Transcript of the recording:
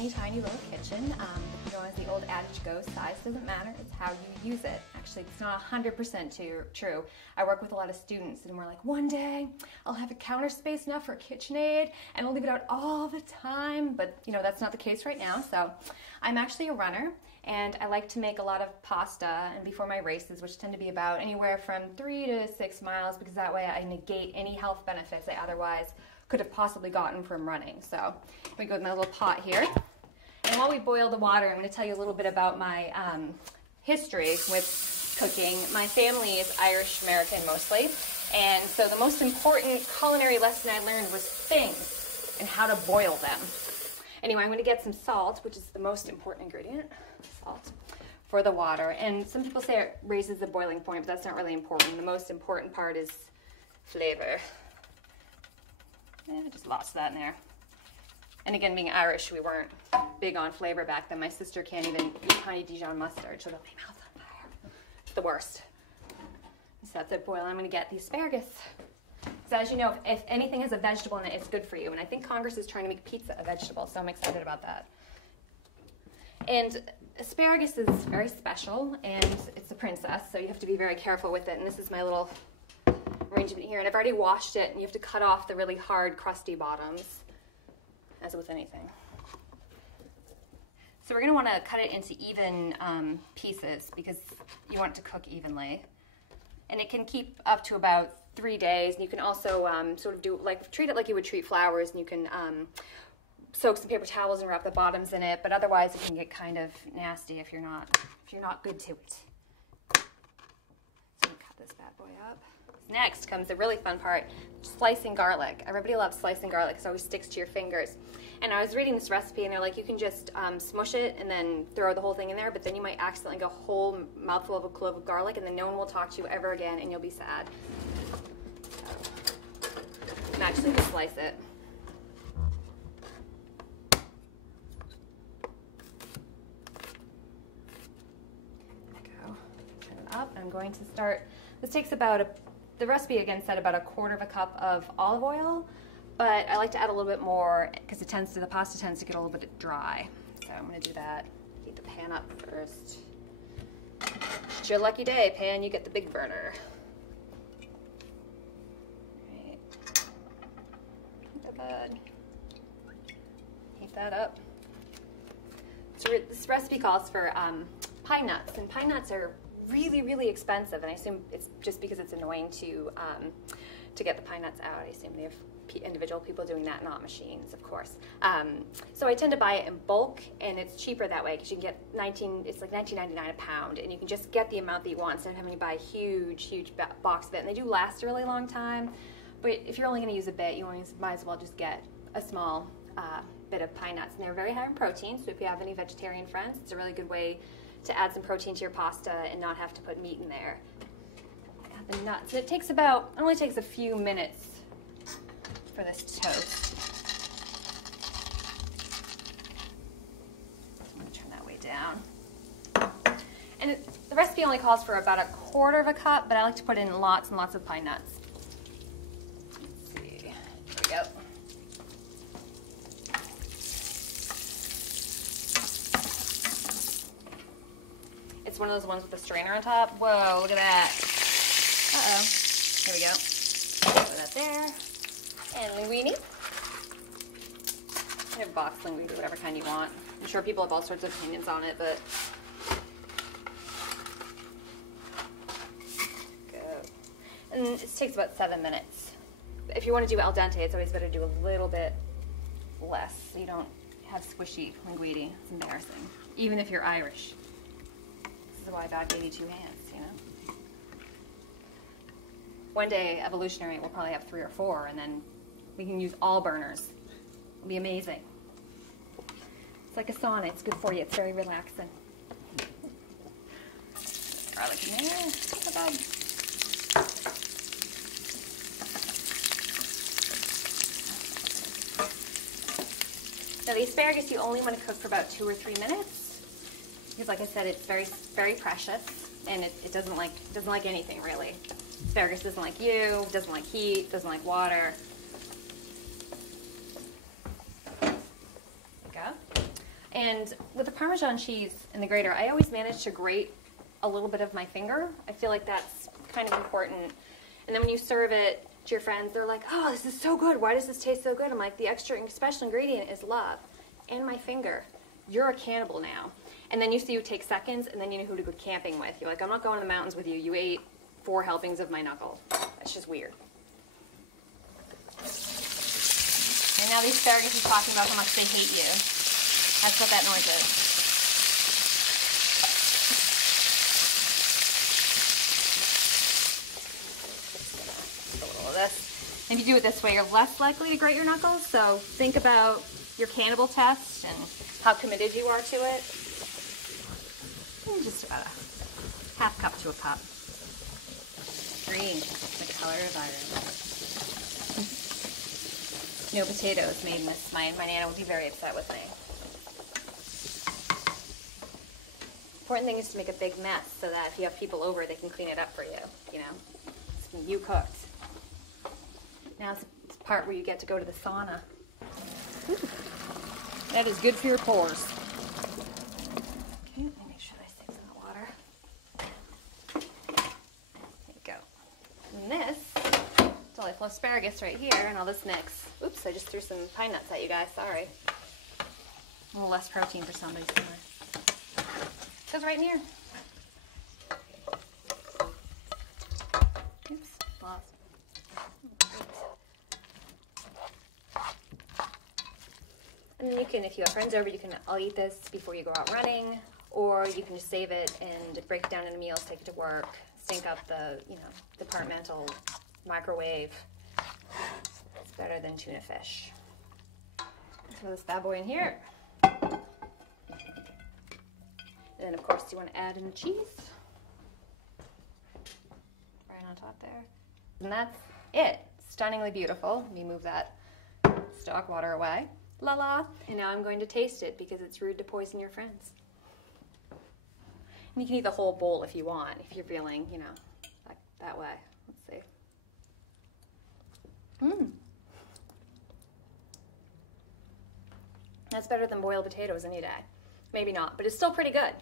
tiny, tiny little kitchen. You know, as the old adage goes, size doesn't matter, it's how you use it. Actually, it's not 100% true. I work with a lot of students and we're like, one day I'll have a counter space enough for a KitchenAid and I'll leave it out all the time. But you know, that's not the case right now. So I'm actually a runner and I like to make a lot of pasta and before my races, which tend to be about anywhere from 3 to 6 miles, because that way I negate any health benefits I otherwise could have possibly gotten from running. So we go with my little pot here. And while we boil the water, I'm going to tell you a little bit about my history with cooking. My family is Irish American mostly, and so the most important culinary lesson I learned was things and how to boil them. Anyway, I'm going to get some salt, which is the most important ingredient, salt, for the water. And some people say it raises the boiling point, but that's not really important. The most important part is flavor. I just lost that in there. And again, being Irish, we weren't big on flavor back then. My sister can't even eat honey Dijon mustard. She'll go, my mouth's on fire. It's the worst. So that's it, boil. I'm going to get the asparagus. So as you know, if anything has a vegetable in it, it's good for you. And I think Congress is trying to make pizza a vegetable, so I'm excited about that. And asparagus is very special, and it's a princess, so you have to be very careful with it. And this is my little arrangement here, and I've already washed it, and you have to cut off the really hard, crusty bottoms, as with anything. So we're going to want to cut it into even pieces because you want it to cook evenly. And it can keep up to about 3 days, and you can also sort of treat it like you would treat flowers, and you can soak some paper towels and wrap the bottoms in it, but otherwise it can get kind of nasty if you're not good to it. So cut this bad boy up. Next comes the really fun part, slicing garlic. Everybody loves slicing garlic because it always sticks to your fingers. And I was reading this recipe and they're like, you can just smush it and then throw the whole thing in there, but then you might accidentally go a whole mouthful of a clove of garlic and then no one will talk to you ever again and you'll be sad. So, I'm actually going to slice it. There we go. Turn it up. I'm going to start, this takes about the recipe again said about 1/4 cup of olive oil, but I like to add a little bit more because the pasta tends to get a little bit dry. So I'm going to do that. Heat the pan up first. It's your lucky day, pan. You get the big burner. Right. Heat that up. So this recipe calls for pine nuts, and pine nuts are really, really expensive, and I assume it's just because it's annoying to get the pine nuts out. I assume they have individual people doing that, not machines, of course. So I tend to buy it in bulk, and it's cheaper that way because you can get it's like $19.99 a pound, and you can just get the amount that you want instead of having to buy a huge, huge box of it. And they do last a really long time, but if you're only going to use a bit, you might as well just get a small bit of pine nuts, and they're very high in protein. So if you have any vegetarian friends, it's a really good way to add some protein to your pasta and not have to put meat in there. Add the nuts. It only takes a few minutes for this to toast. I'm going to turn that way down. And the recipe only calls for about 1/4 cup, but I like to put in lots and lots of pine nuts. Let's see. Here we go. It's one of those ones with the strainer on top. Whoa, look at that. Uh-oh. Here we go. Put that there. And linguine. You have box linguine, whatever kind you want. I'm sure people have all sorts of opinions on it, but go. And it takes about 7 minutes. If you want to do al dente, it's always better to do a little bit less so you don't have squishy linguine. It's embarrassing, even if you're Irish. This is why I got 82 hands, you know. One day, evolutionary, we'll probably have 3 or 4, and then we can use all burners. It'll be amazing. It's like a sauna. It's good for you. It's very relaxing. Garlic in there. Not bad. Now the asparagus you only want to cook for about 2 or 3 minutes because, like I said, it's very, very precious, and it doesn't like anything really. Asparagus doesn't like you. Doesn't like heat. Doesn't like water. And with the Parmesan cheese in the grater, I always manage to grate a little bit of my finger. I feel like that's kind of important. And then when you serve it to your friends, they're like, oh, this is so good. Why does this taste so good? I'm like, the extra special ingredient is love and my finger. You're a cannibal now. And then you see who takes seconds, and then you know who to go camping with. You're like, I'm not going to the mountains with you. You ate 4 helpings of my knuckle. That's just weird. And now the asparagus is talking about how much they hate you. That's what that noise is. If you do it this way, you're less likely to grate your knuckles, so think about your cannibal test and how committed you are to it. And just about a half cup to a cup. Green, the color of iron. No potatoes made miss. My Nana would be very upset with me. Important thing is to make a big mess so that if you have people over, they can clean it up for you, you know. You cooked. Now it's the part where you get to go to the sauna. Ooh. That is good for your pores. Okay, let me make sure I save some of the water. There you go. And this, delightful asparagus right here, and all this mix. Oops, I just threw some pine nuts at you guys, sorry. A little less protein for somebody somewhere. Goes right in here. Oops, lost. And you can, if you have friends over, you can all eat this before you go out running, or you can just save it and break it down into meals, take it to work, stink up the, you know, departmental microwave. It's better than tuna fish. Throw this bad boy in here. And then of course you want to add in the cheese. Right on top there. And that's it. Stunningly beautiful. Let me move that stock water away. La la. And now I'm going to taste it because it's rude to poison your friends. And you can eat the whole bowl if you want, if you're feeling, you know, that way. Let's see. That's better than boiled potatoes any day. Maybe not, but it's still pretty good.